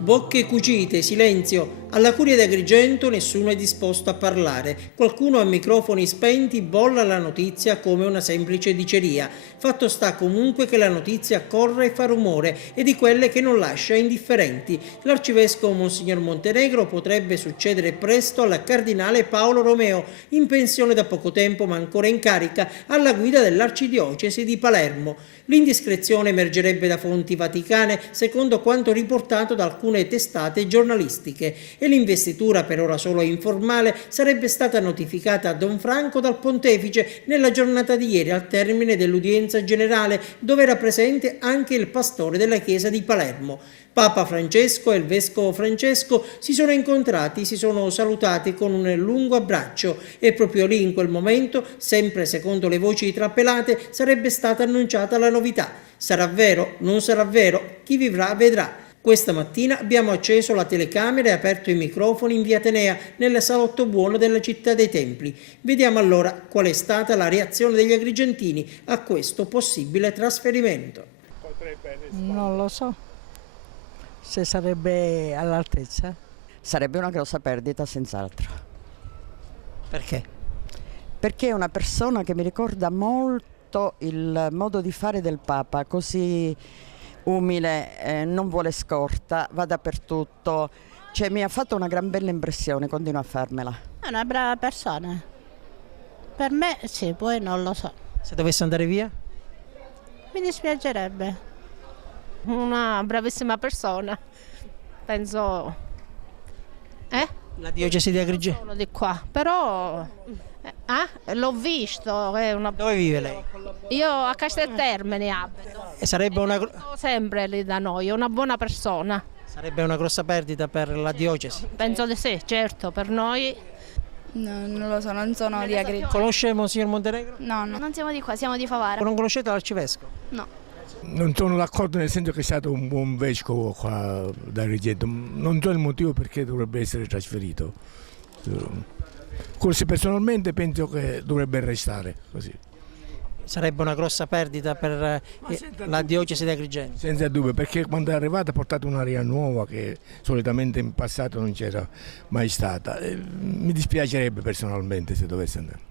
Bocche cucite, silenzio. Alla Curia di Agrigento nessuno è disposto a parlare. Qualcuno a microfoni spenti bolla la notizia come una semplice diceria. Fatto sta comunque che la notizia corre e fa rumore e di quelle che non lascia indifferenti. L'arcivescovo Monsignor Montenegro potrebbe succedere presto al cardinale Paolo Romeo, in pensione da poco tempo ma ancora in carica, alla guida dell'arcidiocesi di Palermo. L'indiscrezione emergerebbe da fonti vaticane, secondo quanto riportato da alcune testate giornalistiche, e l'investitura, per ora solo informale, sarebbe stata notificata a Don Franco dal pontefice nella giornata di ieri al termine dell'udienza generale, dove era presente anche il pastore della chiesa di Palermo. Papa Francesco e il vescovo Francesco si sono incontrati, si sono salutati con un lungo abbraccio e proprio lì in quel momento, sempre secondo le voci trapelate, sarebbe stata annunciata la novità. Sarà vero? Non sarà vero? Chi vivrà vedrà. Questa mattina abbiamo acceso la telecamera e aperto i microfoni in via Atenea, nel salotto buono della Città dei Templi. Vediamo allora qual è stata la reazione degli agrigentini a questo possibile trasferimento. Non lo so se sarebbe all'altezza. Sarebbe una grossa perdita, senz'altro. Perché? Perché è una persona che mi ricorda molto il modo di fare del Papa, così umile, non vuole scorta, va dappertutto. Cioè, mi ha fatto una gran bella impressione, continua a farmela. È una brava persona. Per me sì, poi non lo so. Se dovesse andare via? Mi dispiacerebbe. Una bravissima persona, penso. La diocesi di Agrigento. Sono di qua, però l'ho visto. Dove vive lei? Io a Casteltermini abito. E sarebbe una, Sono sempre lì da noi, è una buona persona. sarebbe una grossa perdita per la diocesi. Penso di sì, certo, per noi. No, non lo so, non sono di Agrigento. Conosce Monsignor Montenegro? No, non siamo di qua, siamo di Favara. Non conoscete l'arcivescovo? No. Non sono d'accordo, nel senso che è stato un buon vescovo qua da Agrigento. Non so il motivo perché dovrebbe essere trasferito. Forse personalmente penso che dovrebbe restare così. Sarebbe una grossa perdita per la diocesi di Agrigento. Senza dubbio, perché quando è arrivato ha portato un'aria nuova che solitamente in passato non c'era mai stata. Mi dispiacerebbe personalmente se dovesse andare.